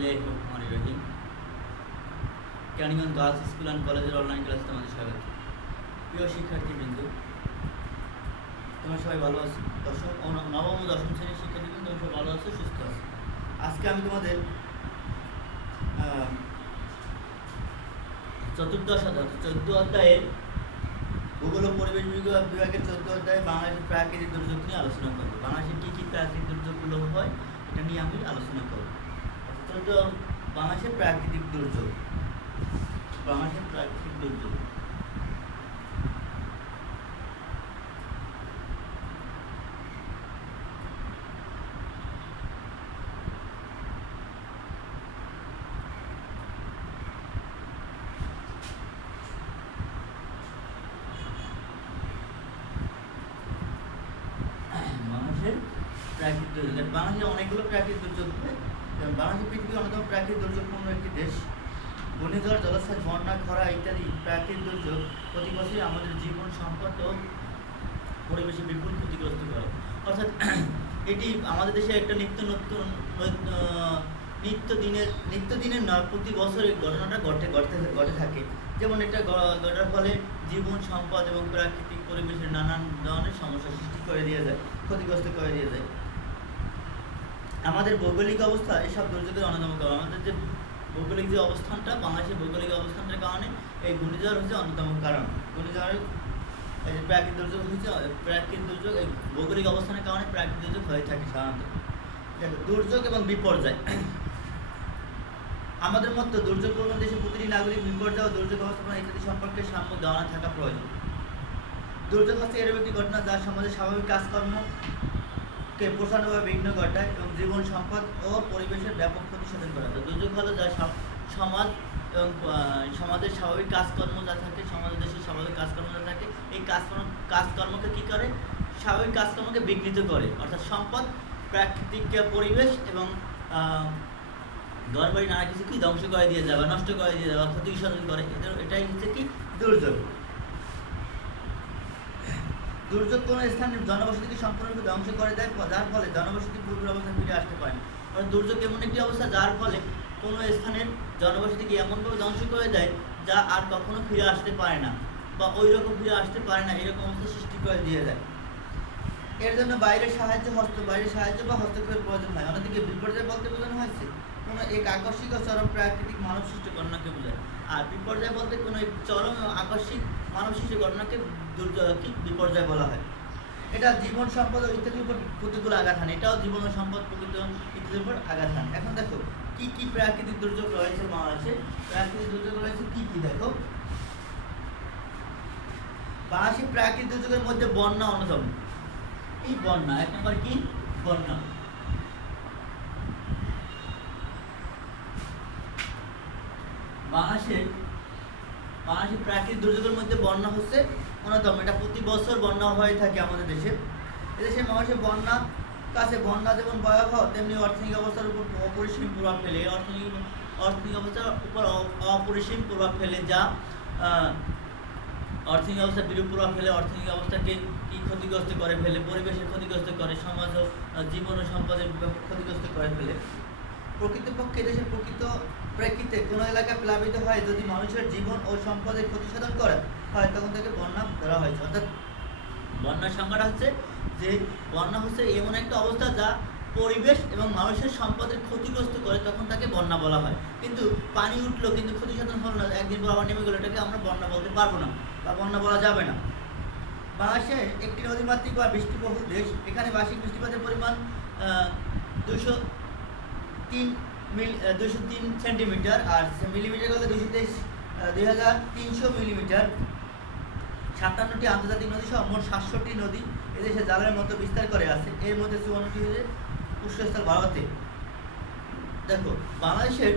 বিসমিল্লাহির রহমানির রহিম। Kaniganj girls school and কলেজের অনলাইন ক্লাসে তোমাদের স্বাগত। প্রিয় শিক্ষার্থীবৃন্দ, তোমরা সবাই ভালো আছো? নবম ও দশম শ্রেণীর শিক্ষার্থীবৃন্দ, তোমরা সবাই ভালো আছো, সুস্থ আছো? আজকে আমি তোমাদের চতুর্দশ অধ্যায় 14 অধ্যায়ের ভূগোল ও পরিবেশ বিভাগের 14 অধ্যায়ে বাংলাদেশের প্রাকৃতিক দুর্যোগ নিয়ে আলোচনা করবো। বাংলাদেশের কী কী প্রাকৃতিক দুর্যোগগুলো হয় এটা নিয়ে আমি আলোচনা করবো। বাংলাদেশের প্রাকৃতিক দুর্যোগ। বাংলাদেশের প্রাকৃতিক দুর্যোগ বাংলাদেশে অনেকগুলো প্রাকৃতিক দুর্যোগ হয়। বাংলাদেশ পৃথিবীর অন্যতম প্রাকৃতিক দুর্যোগপূর্ণ একটি দেশ। ঘূর্ণিঝড়, জলোচ্ছ্বাস, বন্যা, খরা ইত্যাদি প্রাকৃতিক দুর্যোগ প্রতি বছরই আমাদের জীবন, সম্পদ ও পরিবেশে বিপুল ক্ষতিগ্রস্ত করে। অর্থাৎ এটি আমাদের দেশে একটা নিত্যদিনের নয়, প্রতি বছর এই ঘটনাটা ঘটে থাকে। যেমন এটা ঘটার ফলে জীবন, সম্পদ এবং প্রাকৃতিক পরিবেশের নানান ধরনের সমস্যা সৃষ্টি করে দিয়ে যায়, ক্ষতিগ্রস্ত করে দিয়ে যায়। আমাদের ভৌগোলিক অবস্থা এসব দুর্যোগের অন্যতম কারণ। আমাদের যে ভৌগোলিক যে অবস্থানটা, বাংলাদেশের ভৌগোলিক অবস্থানটার কারণে এই ঘূর্ণিঝড় হচ্ছে অন্যতম কারণ। ঘূর্ণিঝড়ের এই যে প্রাকৃতিক দুর্যোগ এই ভৌগোলিক অবস্থানের কারণে প্রাকৃতিক দুর্যোগ হয়ে থাকে সাধারণত। দুর্যোগ এবং বিপর্যয়। আমাদের মতো দুর্যোগ প্রবণ দেশে প্রতিটি নাগরিক বিপর্যয় ও দুর্যোগ ব্যবস্থাপনা ইত্যাদি সম্পর্কে সাম্যক ধারণা থাকা প্রয়োজন। দুর্যোগ হচ্ছে এরকম একটি ঘটনা যা সমাজের স্বাভাবিক কাজকর্মকে প্রসারণ বা বিঘ্ন ঘটায় এবং জীবন, সম্পদ ও পরিবেশের ব্যাপক ক্ষতি সাধন করা যায়। দুর্যোগ হলো যা সমাজ এবং সমাজের স্বাভাবিক কাজকর্ম যা থাকে, দেশের স্বাভাবিক কাজকর্ম যা থাকে, এই কাজকর্মকে কী করে? স্বাভাবিক কাজকর্মকে বিঘ্নিত করে। অর্থাৎ সম্পদ, প্রাকৃতিক পরিবেশ এবং ঘরবাড়ি নানা কিছু কি ধ্বংস করে দিয়ে যাবে, নষ্ট করে দিয়ে যাবে, ক্ষতি সাধন করে। এটাই হচ্ছে কি দুর্যোগ। দুর্যোগ কোনো স্থানের জনবসতিকে সম্পূর্ণরূপে ধ্বংস করে দেয়, যার ফলে জনবসতি পূর্বের অবস্থায় ফিরে আসতে পারে না। অর্থাৎ দুর্যোগ এমন একটি অবস্থা যার ফলে কোনো স্থানের জনবসতিকে এমনভাবে ধ্বংস করে দেয় যা আর কখনো ফিরে আসতে পারে না, বা ওই রকম ফিরে আসতে পারে না, এরকম অবস্থা সৃষ্টি করে দিয়ে যায়। এর জন্য বাইরের সাহায্য বা হস্তক্ষেপের প্রয়োজন হয়। অন্যদিকে বিপর্যয় বলতে বোঝানো হয়েছে কোনো এক আকস্মিক ও চরম প্রাকৃতিক মানব সৃষ্ট ঘটনাকে বোঝায়। আর বিপর্যয় বলতে কোনো এক চরম আকস্মিক মানব সৃষ্ট ঘটনাকে বিপর্যয় বলা হয়। এটা জীবন, সম্পদ ও ইত্যাদির উপর প্রতিকূল আঘাত হানে। এটাও জীবন ও সম্পদ, প্রকৃতি ইত্যাদির উপর আঘাত হানে। এখন দেখো কি কি প্রাকৃতিক দুর্যোগ রয়েছে বাংলাদেশে। প্রাকৃতিক দুর্যোগ রয়েছে কি কি দেখো। বাংলাদেশের প্রাকৃতিক দুর্যোগের মধ্যে বন্যা অন্যতম। এই বন্যা, এক নম্বর কি বন্যা। বাংলাদেশের প্রাকৃতিক দুর্যোগের মধ্যে বন্যা হচ্ছে অন্যতম। এটা প্রতি বছর বন্যা হয়ে থাকে আমাদের দেশে। এদেশের মানুষের বন্যা যেমন ভয়াবহ, তেমনি অর্থনৈতিক অবস্থার উপর অপরিসীম প্রভাব ফেলে। অর্থনৈতিক অবস্থার উপর অপরিসীম প্রভাব ফেলে, যা অর্থনৈতিক অবস্থার বিরূপ প্রভাব ফেলে। অর্থনৈতিক অবস্থাকে কি ক্ষতিগ্রস্ত করে ফেলে, পরিবেশের ক্ষতিগ্রস্ত করে, সমাজ ও জীবন ও সম্পদের ক্ষতিগ্রস্ত করে ফেলে। প্রকৃতপক্ষে দেশের প্রেক্ষিতে কোনো এলাকা প্লাবিত হয়, যদি মানুষের জীবন ও সম্পদের ক্ষতি সাধন করা হয়, তখন তাকে বন্যা ধরা হয়েছে। অর্থাৎ বন্যার সংজ্ঞাটা হচ্ছে যে বন্যা হচ্ছে এমন একটা অবস্থা যা পরিবেশ এবং মানুষের সম্পদের ক্ষতিগ্রস্ত করে, তখন তাকে বন্যা বলা হয়। কিন্তু পানি উঠলো কিন্তু ক্ষতি সাধন হলো না, একদিন পর আবার নেমে গেলো, এটাকে আমরা বন্যা বলতে পারবো না বা বন্যা বলা যাবে না। বাংলাদেশে একটি নদীমাতৃক বা বৃষ্টিবহুল দেশ। এখানে বার্ষিক বৃষ্টিপাতের পরিমাণ 203 সেন্টিমিটার, আর মিলিমিটার হলে 2300 মিলিমিটার। 57টি আন্তর্জাতিক নদী সহ মোট 700টি নদী এদেশে জালের মতো বিস্তার করে আছে। এর মধ্যে 54টি হচ্ছে উৎসস্থল ভারতে। দেখো বাংলাদেশের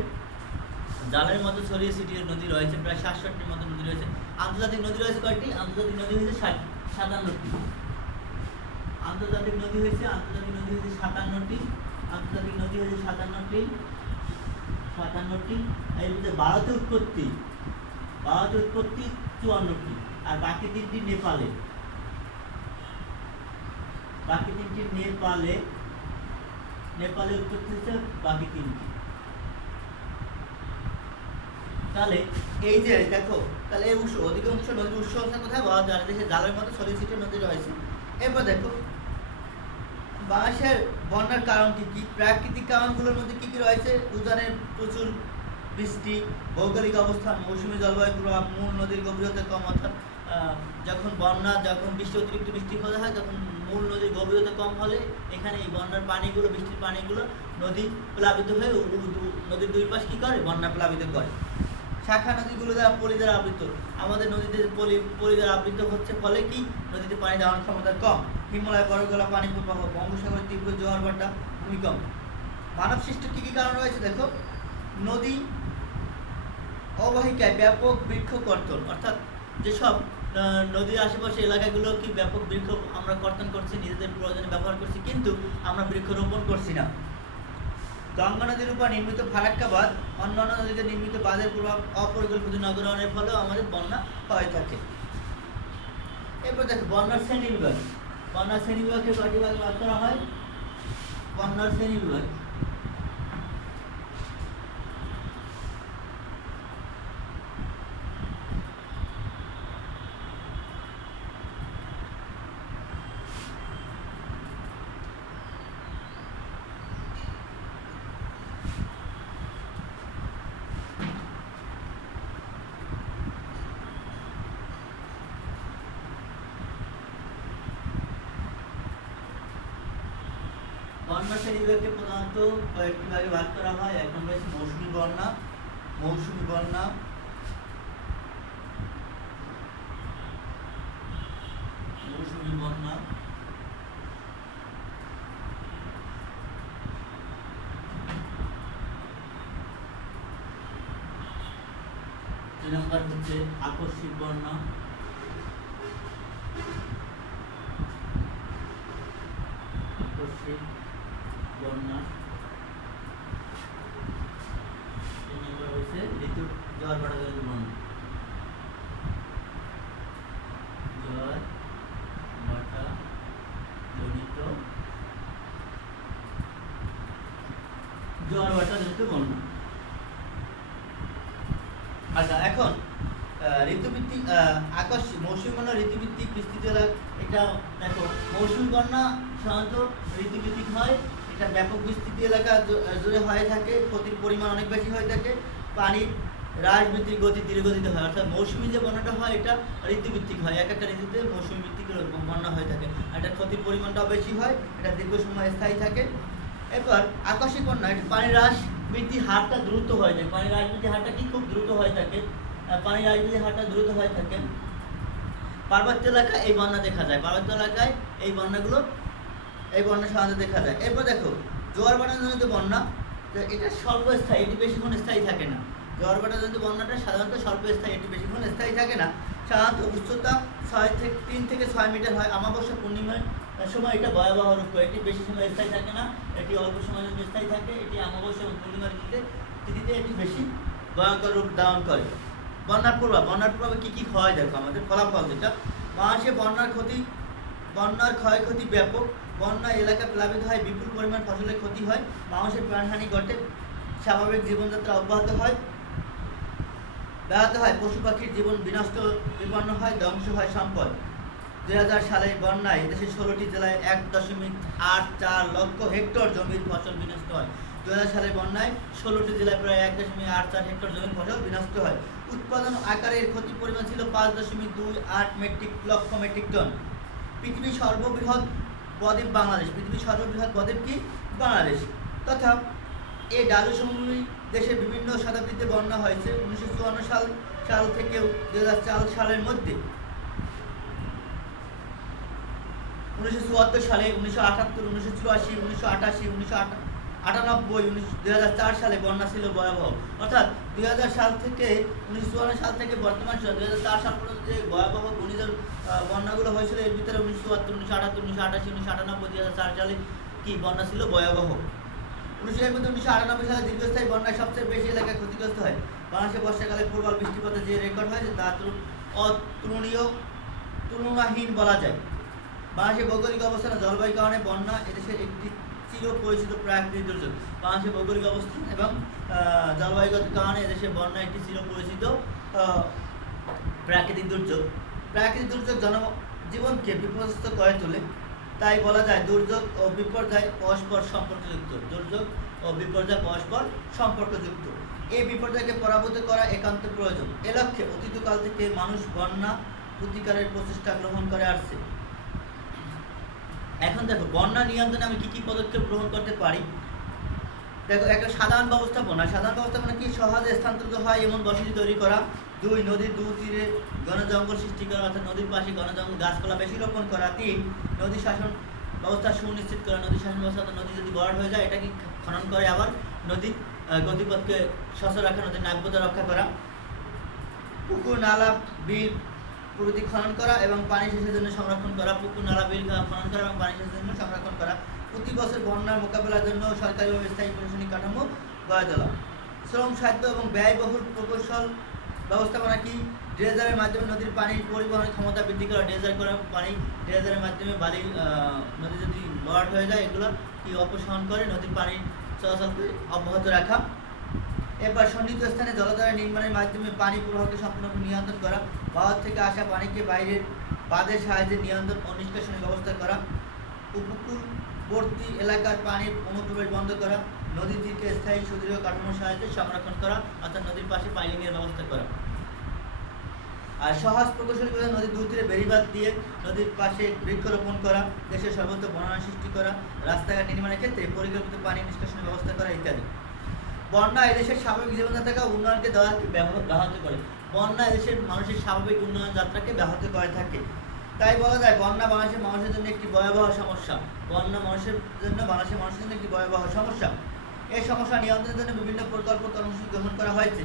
জালের মতো ছড়িয়ে ছিটিয়ে নদী রয়েছে প্রায় 700টির মতো নদী রয়েছে। আন্তর্জাতিক নদী রয়েছে কয়টি? আন্তর্জাতিক নদী হয়েছে 57টি। আন্তর্জাতিক নদী হয়েছে 57টি। এর মধ্যে ভারতের উৎপত্তি 54টি, আর বাকি 3টি নেপালে। নেপালে উৎপত্তি হচ্ছে বাকি 3টি। তাহলে এই যে দেখো, তাহলে এই উৎস, অধিকাংশ নদীর উৎস হচ্ছে কোথায়? বাংলাদেশে দেশে জালের মতো ছড়িয়ে ছিটিয়ে নদী রয়েছে। এরপর দেখো বাংলাদেশের বন্যার কারণ কি কি? প্রাকৃতিক কারণগুলোর মধ্যে কি কি রয়েছে? উজানের প্রচুর বৃষ্টি, ভৌগোলিক অবস্থান, মৌসুমী জলবায়ু প্রভাব, মূল নদীর গভীরতা কম, অর্থাৎ যখন বন্যা, যখন বৃষ্টি অতিরিক্ত বৃষ্টি হতে হয় তখন মূল নদীর গভীরতা কম হলে এখানে এই বন্যার পানিগুলো, বৃষ্টির পানিগুলো নদী প্লাবিত হয়ে নদীর দুই পাশ কী করে? বন্যা প্লাবিত করে। শাখা নদীগুলো দ্বারা পলি দ্বারা আবৃত, আমাদের নদীতে পলি দ্বারা আবৃত হচ্ছে ফলে কি? নদীতে পানি ধারণ ক্ষমতা কম। হিমালয় বরফ পানি প্রবাহ, বঙ্গোপসাগরের তীব্র জোয়ার ভাটা, ভূমিকম্প। মানব সৃষ্ট কী কী কারণ রয়েছে দেখো? নদী অববাহিকায় ব্যাপক বৃক্ষ কর্তন, অর্থাৎ যেসব নদীর আশেপাশে এলাকাগুলো কি ব্যাপক বৃক্ষ আমরা কর্তন করছি, নিজেদের প্রয়োজনে ব্যবহার করছি, কিন্তু আমরা বৃক্ষরোপণ করছি না। গঙ্গা নদীর উপর নির্মিত ফারাক্কা বাঁধ, অন্যান্য নদীতে নির্মিত বাঁধের প্রভাব, অপরিকল্পিত নগরায়নের ফলেও আমাদের বন্যা হয়ে থাকে। এরপর দেখো বন্যার শ্রেণী বিভাগ। বন্যার শ্রেণী বিভাগকে কয়টি ভাগে ভাগ করা হয়? বন্যার শ্রেণী বিভাগ বন্যা শ্রেণী বিভাগকে প্রধানত কয়েকটি ভাগে ভাগ করা হয়। এক নম্বর হচ্ছে মৌসুমী বন্যা। মৌসুমী বন্যা, মৌসুমী বন্যা, দুই নম্বর হচ্ছে আকস্মিক বন্যা, আকস্মিক বন্যা, তিন নম্বর হচ্ছে ঋতু জোয়ার ভাটা জনিত বন্যা, জোয়ার ভাটা জনিত বন্যা। আচ্ছা, এখন ঋতুভিত্তিক মৌসুমী বন্যা ঋতুভিত্তিক বিস্তৃত এলাকা। এটা দেখো মৌসুমী বন্যা সাধারণত ঋতুভিত্তিক হয়, এটা ব্যাপক বিস্তৃত এলাকা জুড়ে হয়ে থাকে, ক্ষতির পরিমাণ অনেক বেশি হয়ে থাকে, পানির হ্রাস বৃদ্ধির গতি ধীরে গতিতে হয়। অর্থাৎ মৌসুমী যে বন্যাটা হয় এটা ঋতুভিত্তিক হয়, এক একটা ঋতুতে মৌসুমী ভিত্তিক বন্যা হয়ে থাকে, এটা ক্ষতির পরিমাণটাও বেশি হয়, এটা দীর্ঘ সময় স্থায়ী থাকে। এরপর আকস্মিক বন্যা, এটা পানির হ্রাস বৃদ্ধির হারটা দ্রুত হয়ে যায়, পানির হ্রাস বৃদ্ধির হারটা কি খুব দ্রুত হয়ে থাকে, পানির হ্রাস বৃদ্ধির হারটা দ্রুত হয়ে থাকে। পার্বত্য এলাকায় এই বন্যা দেখা যায়, পার্বত্য এলাকায় এই বন্যা সাধারণত দেখা যায়। এরপর দেখো জোয়ার ভাটাজনিত বন্যা, এটা স্বল্পস্থায়ী, এটি বেশিক্ষণ স্থায়ী থাকে না। জোয়ার ভাটাজনিত বন্যাটা সাধারণত স্বল্পস্থায়ী, এটি বেশিক্ষণ স্থায়ী থাকে না। সাধারণত উচ্চতা 3 থেকে 6 মিটার হয়। অমাবস্যা পূর্ণিমার সময় এটা ভয়াবহ রূপ হয়, এটি বেশি সময় স্থায়ী থাকে না, এটি অল্প সময়ের জন্য স্থায়ী থাকে। এটি অমাবস্যা এবং পূর্ণিমার তিথিতে এটি বেশি ভয়ঙ্কর রূপ ধারণ করে। বন্যার প্রভাবে কী কী হয় দেখো, আমাদের ফলাফল যেটা বাংলাদেশে বন্যার ক্ষয়ক্ষতি ব্যাপক, বন্যা এলাকা প্লাবিত হয়, বিপুল পরিমাণ ফসলের ক্ষতি হয়, মানুষের প্রাণহানি ঘটে, স্বাভাবিক জীবনযাত্রা ব্যাহত হয়, পশু পাখির জীবন বিপন্ন হয়, ধ্বংস হয় সম্পদ। 2000 সালে বন্যায় দেশের 16টি জেলায় 1.84 লক্ষ হেক্টর জমির ফসল বিনষ্ট হয়। 2000 সালে বন্যায় 16টি জেলায় প্রায় 1.84 হেক্টর জমির ফসল বিনষ্ট হয়। উৎপাদন আকারের ক্ষতির পরিমাণ ছিল 5.28 লক্ষ মেট্রিক টন। পৃথিবীর সর্ববৃহৎ বদ্বীপ বাংলাদেশ, কি বাংলাদেশ, তথা এই ডালু সমভূমি দেশের বিভিন্ন শতাব্দীতে বন্যা হয়েছে। 1954 সাল থেকে 2004 সালের মধ্যে 1974 সালে, 1978, 1984, 1988, 1998, 2004 সালে বন্যা ছিল ভয়াবহ। অর্থাৎ 2000 সাল থেকে 1954 সাল থেকে বর্তমান 2004 সাল পর্যন্ত যে ভয়াবহ ঘূর্ণিঝড় বন্যাগুলো হয়েছিল, এর ভিতরে 1974, 1978, 1988, 1998, 2004 সালে কি বন্যা ছিল ভয়াবহ। 1998 সালে দীর্ঘস্থায়ী বন্যায় সবচেয়ে বেশি এলাকায় ক্ষতিগ্রস্ত হয়। বাংলাদেশে বর্ষাকালে প্রবল বৃষ্টিপাতের যে রেকর্ড হয় তা তুলনাহীন বলা যায়। বাংলাদেশের ভৌগোলিক অবস্থান জলবায়ুর কারণে বন্যা এদেশের একটি চির চিরপরিচিত প্রাকৃতিক দুর্যোগ। বাংলাদেশের ভৌগোলিক অবস্থান এবং জলবায়ুগত কারণে এদেশে বন্যা একটি চিরপরিচিত প্রাকৃতিক দুর্যোগ। প্রাকৃতিক দুর্যোগ জনজীবনকে বিপর্যস্ত করে তোলে, তাই বলা যায় দুর্যোগ ও বিপর্যয় পরস্পর সম্পর্কযুক্ত। দুর্যোগ ও বিপর্যয় পরস্পর সম্পর্কযুক্ত। এই বিপর্যয়কে পরাভূত করা একান্ত প্রয়োজন। এ লক্ষ্যে অতীতকাল থেকে মানুষ বন্যা প্রতিকারের প্রচেষ্টা গ্রহণ করে আসছে। এখন দেখো বন্যা নিয়ন্ত্রণে আমি কি কি পদক্ষেপ গ্রহণ করতে পারি। দেখো, একটা সাধারণ ব্যবস্থাপনা কি? সহজে স্থানান্তরিত হয় এমন বসতি তৈরি করা। 2, নদীর তীরে ঘন জঙ্গল সৃষ্টি করা, অর্থাৎ নদীর পাশে ঘন জঙ্গল গাছপালা বেশি রোপণ করা। 3, নদী শাসন ব্যবস্থা সুনিশ্চিত করা। নদী শাসন ব্যবস্থা, নদী যদি ভরাট হয়ে যায় এটাকে খনন করে আবার নদীর গতিপথকে সচল রাখা, নদীর নাব্যতা রক্ষা করা। পুকুর, নালা, বিল প্রভৃতি খনন করা এবং পানি সেচের জন্য সংরক্ষণ করা। পুকুর, নালা, বিল খনন করা এবং পানি সেচের জন্য সংরক্ষণ করা। প্রতি বছর বন্যার মোকাবেলার জন্য সরকারিভাবে স্থায়ী প্রশাসনিক কাঠামো গড়ে তোলা। শ্রম, সাধ্য এবং ব্যয়বহুল প্রকৌশল ব্যবস্থাপনা কি? ড্রেজারের মাধ্যমে নদীর পানির পরিবহনের ক্ষমতা বৃদ্ধি করা। ড্রেজারের মাধ্যমে বালি নদী যদি ভরাট হয়ে যায় এগুলো কি অপসারণ করে নদীর পানির চলাচলকে অব্যাহত রাখা। এরপর সন্নিহিত স্থানে জলাধার নির্মাণের মাধ্যমে পানি প্রবাহকে সম্পূর্ণ নিয়ন্ত্রণ করা। বাঁধ থেকে আসা পানিকে বাইরের বাঁধের সাহায্যে নিয়ন্ত্রণ ও নিষ্কাশনের ব্যবস্থা করা। উপকূলবর্তী এলাকার পানির অনুপ্রবেশ বন্ধ করা। নদীর তীরকে স্থায়ী সুদৃঢ় কাঠামোর সাহায্যে সংরক্ষণ করা, অর্থাৎ নদীর পাশে পাইলিংয়ের ব্যবস্থা করা। আর সহজ প্রকৌশলী নদীর তীরে বেড়িবাঁধ দিয়ে নদীর পাশে বৃক্ষরোপণ করা। দেশের সর্বত্র বনায়ন সৃষ্টি করা। রাস্তাঘাট নির্মাণের ক্ষেত্রে পরিকল্পিত পানি নিষ্কাশনের ব্যবস্থা করা ইত্যাদি। বন্যা এদেশের স্বাভাবিক জীবনযাত্রাকে উন্নয়নকে ব্যাহত করে। বন্যা এদেশের মানুষের স্বাভাবিক উন্নয়ন যাত্রাকে ব্যাহত করে থাকে। তাই বলা যায় বন্যা বাংলাদেশের মানুষের জন্য একটি ভয়াবহ সমস্যা। বাংলাদেশের মানুষের জন্য একটি ভয়াবহ সমস্যা। এই সমস্যা নিয়ন্ত্রণের জন্য বিভিন্ন প্রকল্প কর্মসূচি গ্রহণ করা হয়েছে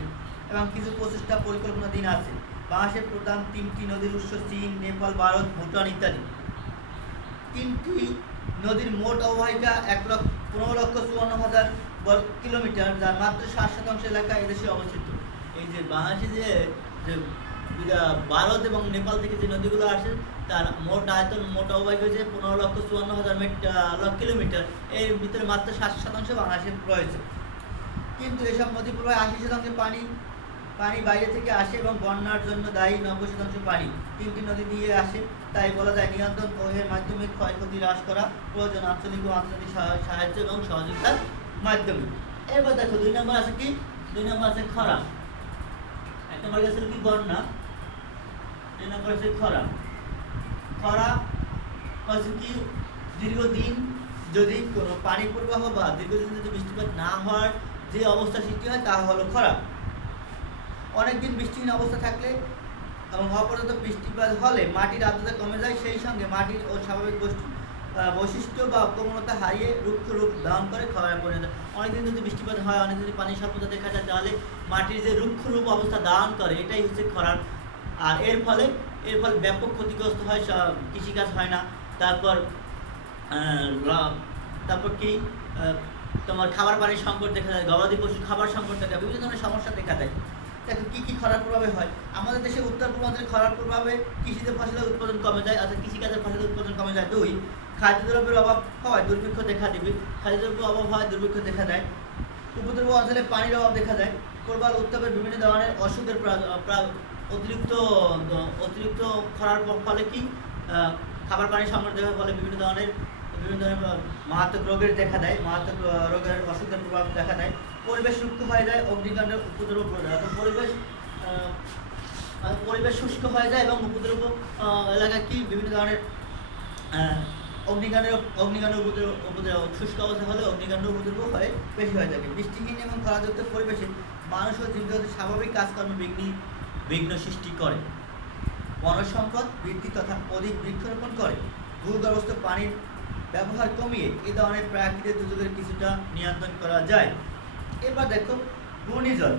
এবং কিছু প্রচেষ্টা পরিকল্পনাধীন আছে। বাংলাদেশের প্রধান 3টি নদীর উৎস চীন, নেপাল, ভারত, ভুটান ইত্যাদি। 3টি নদীর মোট অববাহিকা 15,54,000 বর্গ কিলোমিটার, যার মাত্র 60% এলাকা এদেশে অবস্থিত। এই যে বাংলাদেশে যে ভারত এবং নেপাল থেকে যে নদীগুলো আসে তার মোট আয়তন, মোট অববাহিকা হয়েছে 15,54,000 কিলোমিটার। এর ভিতরে মাত্র 60% বাংলাদেশে রয়েছে। কিন্তু এসব নদী প্রবাহে 80% পানি বাইরে থেকে আসে এবং বন্যার জন্য দায়ী 90% পানি 3টি নদী দিয়ে আসে। তাই বলা যায় নিয়ন্ত্রণ ও এর মাধ্যমে ক্ষয়ক্ষতি হ্রাস করা প্রয়োজন আঞ্চলিক ও আন্তর্জাতিক সাহায্য এবং সহযোগিতার মাধ্যমে। এবার দেখো 2 নম্বর আছে কি? 2 নম্বর আছে খরা। 1 নম্বর আছে কি? বন্যা। 2 নম্বর আছে খরা। খরা হচ্ছে কি? দীর্ঘদিন যদি কোনো পানি প্রবাহ বা দীর্ঘদিন যদি বৃষ্টিপাত না হওয়ার যে অবস্থা সৃষ্টি হয় তা হলো খরা। অনেকদিন বৃষ্টিহীন অবস্থা থাকলে এবং অপর্যাপ্ত বৃষ্টিপাত হলে মাটির আর্দ্রতা কমে যায়, সেই সঙ্গে মাটির ও স্বাভাবিক বৈশিষ্ট্য বা কোমলতা হারিয়ে রুক্ষ রূপ ধারণ করে খরায় পরিণত হয়। অনেকদিন যদি বৃষ্টিপাত হয়, অনেকদিন যদি পানির স্বল্পতা দেখা যায়, তাহলে মাটির যে রুক্ষ রূপ অবস্থা ধারণ করে এটাই হচ্ছে খরার। আর এর ফলে ব্যাপক ক্ষতিগ্রস্ত হয়, কৃষিকাজ হয় না। তারপর কি তোমার খাবার পানির সংকট দেখা যায়, গবাদি পশুর খাবার সংকট দেখা যায়, বিভিন্ন ধরনের সমস্যা দেখা দেয়। দেখো কী কী খরার প্রভাবে হয়। আমাদের দেশে উত্তর পূর্বাঞ্চলে খরার প্রভাবে কৃষিজ ফসলের উৎপাদন কমে যায়, অর্থাৎ কৃষিকাজের ফসলের উৎপাদন কমে যায়। 2, খাদ্যদ্রব্যের অভাব হওয়ায় দুর্ভিক্ষ দেখা দিবে। খাদ্যদ্রব্য অভাব হওয়ায় দুর্ভিক্ষ দেখা দেয়। উপদ্রব অঞ্চলে পানির অভাব দেখা যায়। প্রবল উত্তাপের বিভিন্ন ধরনের অসুখের অতিরিক্ত খরার ফলে কি খাবার পানির সংকট দেওয়ার ফলে বিভিন্ন ধরনের মারাত্মক রোগের দেখা দেয়, মারাত্মক রোগের অসুখের প্রভাব দেখা দেয়। পরিবেশ রুক্ষ হয়ে যায়, অগ্নিকাণ্ডের উপদ্রব পড়ে যায়। পরিবেশ শুষ্ক হয়ে যায় এবং উপদ্রব এলাকায় কি বিভিন্ন ধরনের অগ্নিকাণ্ডের উপদ্রব শুষ্ক অবস্থা হলে অগ্নিকাণ্ড উপদ্রব হয়ে বেশি হয়ে থাকে। বৃষ্টিহীন এবং খরাযুক্ত পরিবেশে মানুষ ও জীবজন্তুর স্বাভাবিক কাজকর্মে বিঘ্ন সৃষ্টি করে। বনসম্পদ বৃদ্ধি তথা অধিক বৃক্ষরোপণ করে ভূগর্ভস্থ পানির ব্যবহার কমিয়ে এই ধরনের প্রাকৃতিক দুর্যোগের কিছুটা নিয়ন্ত্রণ করা যায়। এবার দেখো ঘূর্ণিঝড়।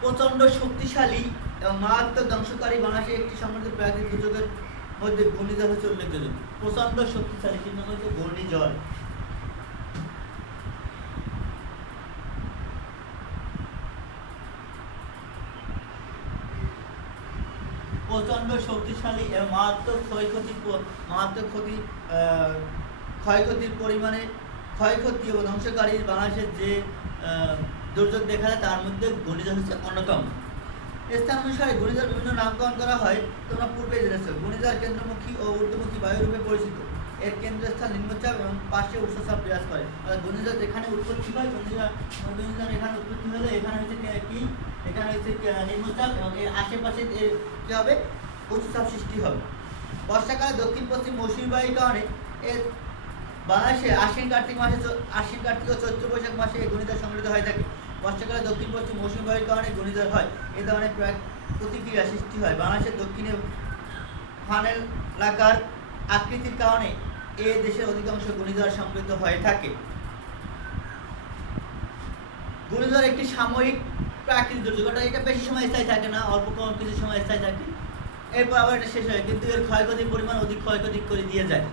প্রচণ্ড শক্তিশালী এবং মারাত্মক ধ্বংসকারী বাংলাদেশের একটি সমৃদ্ধ প্রাকৃতিক দুর্যোগের মধ্যে ঘূর্ণিঝড় হচ্ছে উল্লেখযোগ্য। প্রচণ্ড শক্তিশালী কিন্তু হচ্ছে ঘূর্ণিঝড়। প্রচণ্ড শক্তিশালী এবং মারাত্মক ক্ষতি ক্ষয়ক্ষতির পরিমাণে ক্ষয়ক্ষতি এবং ধ্বংসকারী বাংলাদেশের যে দুর্যোগ দেখা যায় তার মধ্যে ঘূর্ণিঝড় হচ্ছে অন্যতম। স্থান অনুসারে ঘূর্ণিঝড় বিভিন্ন নামকরণ করা হয়, তোমরা পূর্বে জেনেছ। ঘূর্ণিঝড় কেন্দ্রমুখী ও ঊর্ধ্বমুখী বায়ুরূপে পরিচিত। এর কেন্দ্রস্থল নিম্নচাপ এবং পাশে উচ্চচাপ বিরাজ করে। অর্থাৎ ঘূর্ণিঝড় যেখানে উৎপত্তি হয়, ঘূর্ণিঝড় এখানে উৎপত্তি হলে এখানে হচ্ছে কি, এখানে হচ্ছে নিম্নচাপ এবং এর আশেপাশে কি হবে, উচ্চচাপ সৃষ্টি হবে। বর্ষাকালে দক্ষিণ পশ্চিম মৌসুমী বায়ুর কারণে এর বাংলাদেশে আশ্বিন কার্তিক ও চৈত্র বৈশাখ মাসে এই ঘূর্ণিঝড় সংঘটিত হয়ে থাকে। বর্ষাকালে দক্ষিণ পশ্চিম মৌসুমী বায়ুর কারণে ঘূর্ণিঝড় হয়। এ ধরনের প্রতিক্রিয়া সৃষ্টি হয়। বাংলাদেশের দক্ষিণে ফানেল এলাকার আকৃতির কারণে এ দেশের অধিকাংশ ঘূর্ণিঝড় সংঘটিত হয়ে থাকে। ঘূর্ণিঝড় একটি সাময়িক প্রাকৃতিক দুর্যোগ, এটা বেশি সময় স্থায়ী থাকে না, অল্প কম কিছু সময় স্থায়ী থাকে, এরপর আবার এটা শেষ হয়, কিন্তু এর ক্ষয়ক্ষতির পরিমাণ অধিক ক্ষয়ক্ষতি করে দিয়ে যায়।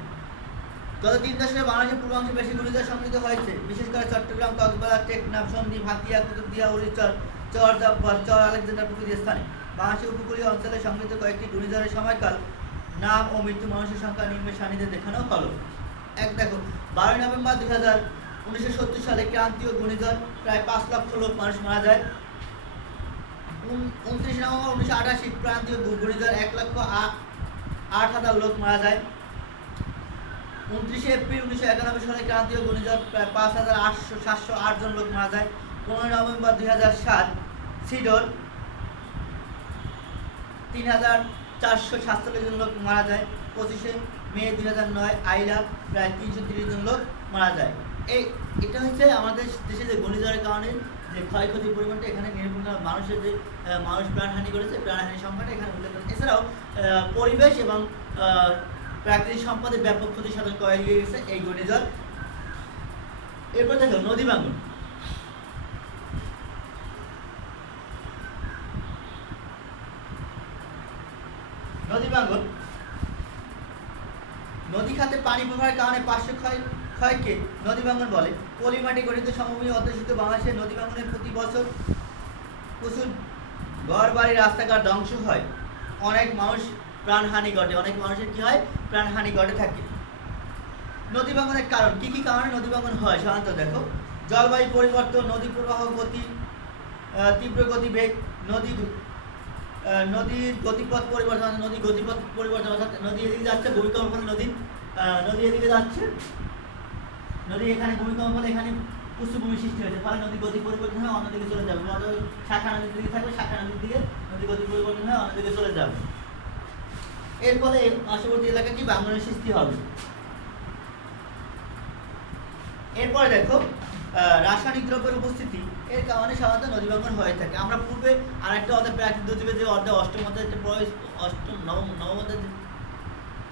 গত 3 দশকে বাংলাদেশের পূর্বাংশে বেশি ঘূর্ণিঝড় সংঘটিত হয়েছে, বিশেষ করে চট্টগ্রাম, কক্সবাজার, টেকনাফ, সন্দ্বীপ, হাতিয়া, কুতুবদিয়া, উড়িষ্যার চর জব্বার, চর আলেকজান্ডার প্রভৃতি স্থানে। বাংলাদেশের উপকূলীয় অঞ্চলে সংঘটিত কয়েকটি ঘূর্ণিঝড়ের সময়কাল, নাম ও মৃত্যু মানুষের সংখ্যা নিম্নের সান্নিধ্যে দেখানো হলো। দেখো 12 নভেম্বর 1970 সালে ক্রান্তীয় ঘূর্ণিঝড় প্রায় 5 লক্ষ লোক মানুষ মারা যায়। 29 নভেম্বর 1988 ক্রান্তীয় ঘূর্ণিঝড় 1,08,000 লোক মারা যায়। 29 এপ্রিল 1991 সালে ক্রান্তীয় ঘূর্ণিঝড় প্রায় 5,708 জন লোক মারা যায়। 15 নভেম্বর 2007 সিডর 3,447 জন লোক মারা যায়। 25 মে 2009 আইলা প্রায় 330 জন লোক মারা যায়। এটা হচ্ছে আমাদের দেশে যে ঘূর্ণিঝড়ের কারণে যে ক্ষয়ক্ষতির পরিমাণটা এখানে নির্ভর মানুষের যে মানুষ প্রাণহানি করেছে, প্রাণহানির সংখ্যাটা এখানে উল্লেখ করেছে। এছাড়াও পরিবেশ এবং প্রাকৃতিক সম্পদের ব্যাপক ক্ষতি সাধন করে গেছে এই ঘূর্ণিঝড়। এরপর দেখো নদী ভাঙন। নদী ভাঙন নদী খাতে পানি প্রবাহের কারণে পার্শ্ব ক্ষয়কে নদী ভাঙন বলে। পলিমাটি গঠিত সমভূমি অধ্যুষিত বাংলাদেশের নদী ভাঙনে প্রতি বছর প্রচুর ঘর বাড়ি রাস্তাঘাট ধ্বংস হয়, অনেক মানুষ প্রাণহানি ঘটে, অনেক মানুষের কি হয়, প্রাণহানি ঘটে থাকে। নদী ভাঙনের কারণ কি কি কারণে নদী ভাঙন হয় সাধারণত দেখো, জলবায়ু পরিবর্তন, নদী প্রবাহ গতি, তীব্র গতিবেগ, নদীর গতিপথ পরিবর্তন, নদী গতিপথ পরিবর্তন, অর্থাৎ নদী এদিকে যাচ্ছে, ভূমিকম্প ফলে নদী এদিকে যাচ্ছে, নদী এখানে ভূমিকম্প ফলে এখানে উচ্চভূমি সৃষ্টি হয়েছে, ফলে নদী গতি পরিবর্তন হয়ে অন্যদিকে চলে যাবে, শাখা নদীর দিকে থাকবে, শাখা নদীর দিকে নদী গতি পরিবর্তন হয়ে অন্যদিকে চলে যাবে। এর ফলে পার্শ্ববর্তী এলাকায় কি ভাঙনের সৃষ্টি হবে। এরপরে দেখো রাসায়নিক দ্রব্যের উপস্থিতি, এর কারণে সাধারণত নদী ভাঙন হয়ে থাকে। আমরা পূর্বে আরেকটা অধ্যায় প্রাকৃতিক দুর্যোগের যে অধ্যায় অষ্টম অধ্যায় নবম অধ্যায়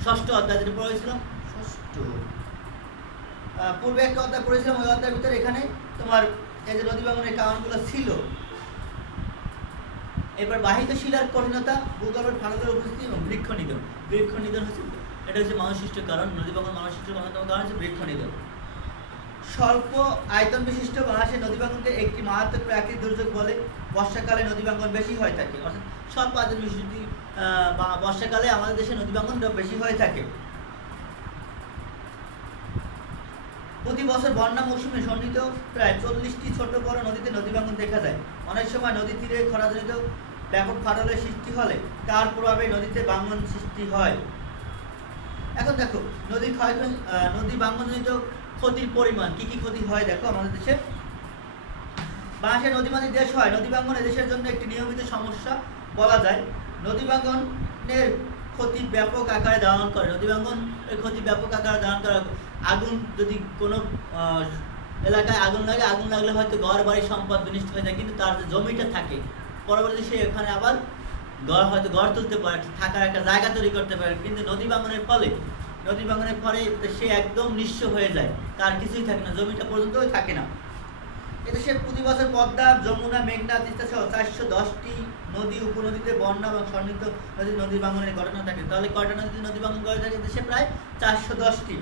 ষষ্ঠ অধ্যায় যেটা পড়েছিলাম, পূর্বে একটা অধ্যায় পড়েছিলাম, ওই অধ্যায়ের ভিতরে এখানে তোমার এই যে নদী ভাঙনের কারণগুলো ছিল। এবার বাহিত শিলার কঠিনতা, ভূগর্ভের ফাটলের উপস্থিতি এবং বৃক্ষ নিধন হচ্ছে, এটা হচ্ছে মানবসৃষ্ট কারণ। নদী ভাঙন মানবসৃষ্ট অন্যতম কারণ হচ্ছে বৃক্ষ নিধন। স্বল্প আয়তন বিশিষ্ট বাংলাদেশের নদী ভাঙনকে একটি মারাত্মক প্রাকৃতিক দুর্যোগ বলে। বর্ষাকালে নদী ভাঙন বেশি হয়ে থাকে, অর্থাৎ স্বল্প আয়তন বিশিষ্ট বর্ষাকালে আমাদের দেশে নদী ভাঙন বেশি হয়ে থাকে। প্রতি বছর বন্যা মৌসুমে সন্নিহিত প্রায় 40টি ছোট বড় নদীতে নদী ভাঙন দেখা যায়। অনেক সময় নদী তীরে খরাজনিত ব্যাপক ফাটলের সৃষ্টি হলে তার প্রভাবে নদীতে ভাঙন সৃষ্টি হয়। এখন দেখো নদী ভাঙনজনিত ক্ষতির পরিমাণ, কি কি ক্ষতি হয় দেখো আমাদের দেশে। বাংলাদেশের নদীমাতৃক দেশ হয়, নদী ভাঙন দেশের জন্য একটি নিয়মিত সমস্যা বলা যায়। নদী ভাঙনের ক্ষতি ব্যাপক আকারে ধারণ করে, নদী ভাঙনের ক্ষতি ব্যাপক আকারে ধারণ করে। আগুন যদি কোনো এলাকায় আগুন লাগলে হয়তো ঘর বাড়ি সম্পদ বিনষ্ট হয়ে যায়, কিন্তু তার যে জমিটা থাকে পরবর্তী সে এখানে আবার ঘর তুলতে পারে, থাকার একটা জায়গা তৈরি করতে পারে। কিন্তু নদী ভাঙনের ফলে সে একদম নিঃস্ব হয়ে যায়, তার কিছুই থাকে না, জমিটা পর্যন্তই থাকে না। এদেশে প্রতি বছর পদ্মা, যমুনা, মেঘনা, তিস্তা সহ 410টি নদী উপনদীতে বন্যা এবং সন্নিহিত নদী ভাঙনের ঘটনা থাকে। তাহলে কয়টা নদীতে নদী ভাঙন করে থাকে দেশে? প্রায় 410টি।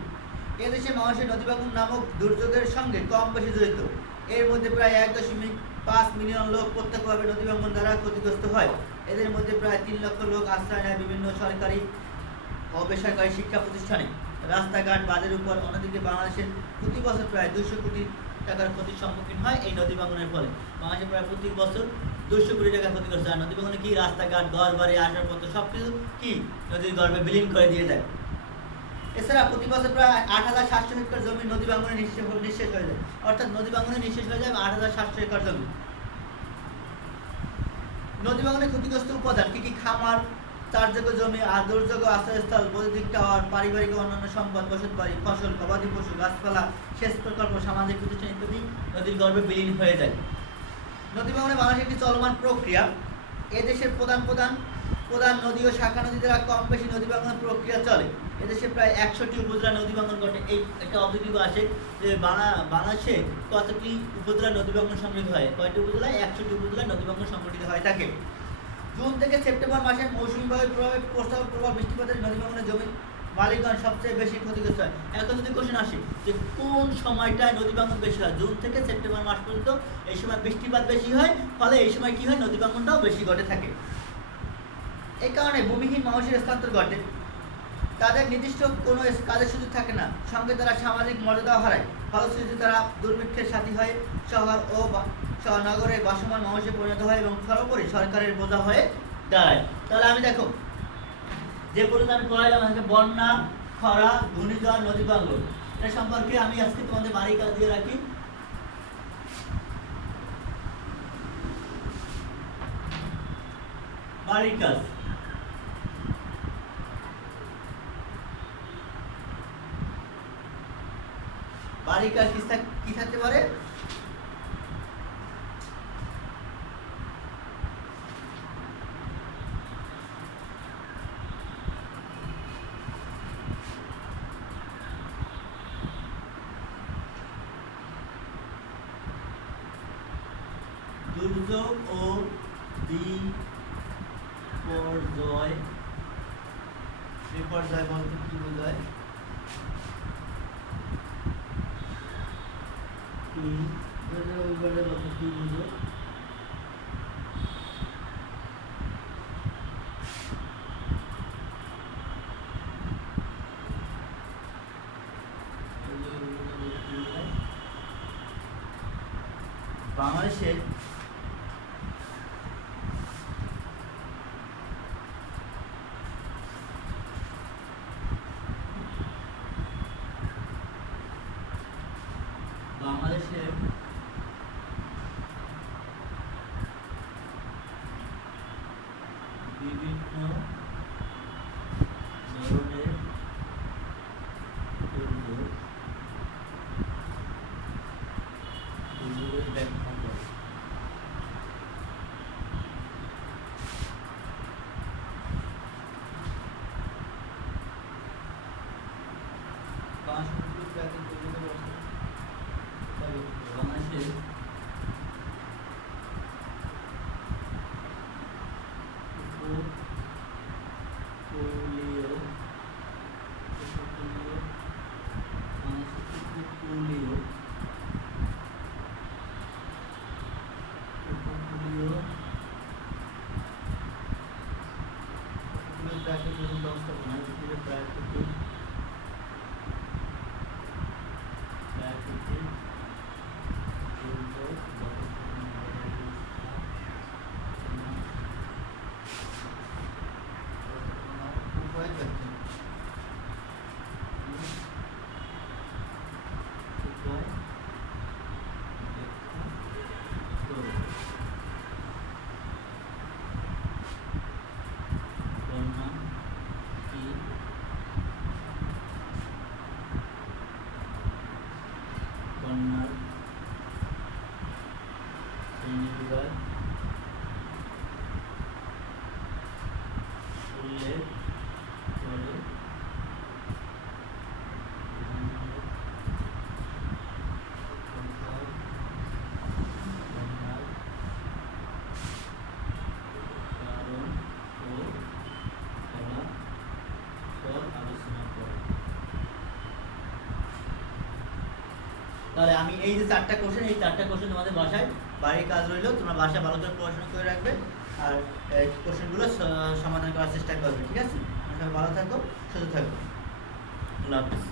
এদেশে মানুষের নদী ভাঙন নামক দুর্যোগের সঙ্গে কম বেশি জড়িত। এর মধ্যে প্রায় 1.5 মিলিয়ন লোক প্রত্যক্ষভাবে নদী ভাঙন দ্বারা ক্ষতিগ্রস্ত হয়। এদের মধ্যে প্রায় 3 লক্ষ লোক আশ্রয় নেয় বিভিন্ন সরকারি ও বেসরকারি শিক্ষা প্রতিষ্ঠানে। রাস্তাঘাট বাঁধের উপর। অন্যদিকে বাংলাদেশের প্রতি বছর প্রায় 200 কোটি টাকার ক্ষতির সম্মুখীন হয় এই নদী ভাঙনের ফলে। বাংলাদেশে প্রায় প্রতি বছর 200 কোটি টাকা ক্ষতি করছে। আর নদী ভাঙনে কি রাস্তাঘাট, ঘর বাড়ি, আসবাবপত্র সবকিছু কি নদীর গর্ভে বিলীন করে দিয়ে যায়। এছাড়া প্রতি বছর প্রায় 8700 হেক্টর জমি নদী ভাঙনে নিঃশেষ হয়ে যায়। অর্থাৎ নদী ভাঙনে নিঃশেষ হয়ে যায় 8700 একর জমি। নদী ভাঙনে ক্ষতিগ্রস্ত উপাদান কি কি? খামার, চাষযোগ্য জমি, আর দুর্যোগ আশ্রয়স্থল, বৈদ্যুতিক টাওয়ার, পারিবারিক ও অন্যান্য সম্পদ, বসতবাড়ি, ফসল, গবাদি পশু, গাছপালা, সেচ প্রকল্প, সামাজিক প্রতিষ্ঠান ইত্যাদি নদীর গর্ভে বিলীন হয়ে যায়। নদী ভাঙনে বাংলাদেশের একটি চলমান প্রক্রিয়া। এদেশের প্রধান নদী ও শাখা নদী দ্বারা কম বেশি নদী ভাঙনের প্রক্রিয়া চলে। এদেশে প্রায় 100টি উপজেলা নদী ভাঙন ঘটে। এই একটা অবজেক্টিভ আসে যে বাংলাদেশে কতটি উপজেলা নদী ভাঙন সংঘটিত হয়। কয়টি উপজেলায়? 100টি উপজেলা নদী ভাঙন সংঘটিত হয় থাকে। জুন থেকে সেপ্টেম্বর মাসে মৌসুমী বায়ুর প্রভাবে প্রবল বৃষ্টিপাতের নদী ভাঙনের জমির মালিকগণ সবচেয়ে বেশি ক্ষতিগ্রস্ত হয়। এখন যদি কোশ্চেন আসে যে কোন সময়টায় নদী ভাঙন বেশি হয়, জুন থেকে সেপ্টেম্বর মাস পর্যন্ত এই সময় বৃষ্টিপাত বেশি হয়, ফলে এই সময় কি হয়? নদী ভাঙনটাও বেশি ঘটে থাকে। এই কারণে ভূমিহীন মানুষের স্থানান্তর ঘটে। তাদের নির্দিষ্ট কোনো কাজের সুযোগ থাকে না, সঙ্গে তারা সামাজিক মর্যাদাও হারায়। ফলশ্রুতিতে তারা দুর্ভিক্ষের সাথী হয়, শহর ও নগরে বাসমান মানুষে পরিণত হয় এবং সর্বোপরি সরকারের বোঝা হয়ে দাঁড়ায়। তাহলে আমি দেখো যে পর্যন্ত আমি পড়াইলাম আজকে বন্যা, খরা, ঘূর্ণিঝড়, নদী ভাঙন, এটা সম্পর্কে আমি আজকে তোমাদের বাড়ি কাজ দিয়ে রাখি। বাড়ির কাজ কি থাকতে পারে? দুর্যোগ ও বিপর্যয়। বিপর্যয় বলতে কি বোঝায়? বিপর্যয় বলতে কি বুঝো? বাংলাদেশে বিভিন্ন ধরনের দুর্যোগের ব্যাখ্যা করে। বাংলাদেশের বন্যার শ্রেণীবিভাগ উল্লেখ করে বন্যার কারণ ও ফলাফল আলোচনা করে। তাহলে আমি এই যে চারটা কোশ্চেন, এই চারটা কোশ্চেন তোমাদের বাসায় বাড়ির কাজ রইলো, তোমরা বাসায় ভালো করে পড়াশোনা করে রাখবে আর কোশ্চেনগুলো সমাধান করার চেষ্টা করবে। ঠিক আছে? সবাই ভালো থাকো, সুস্থ থাকো। আল্লাহ হাফিজ।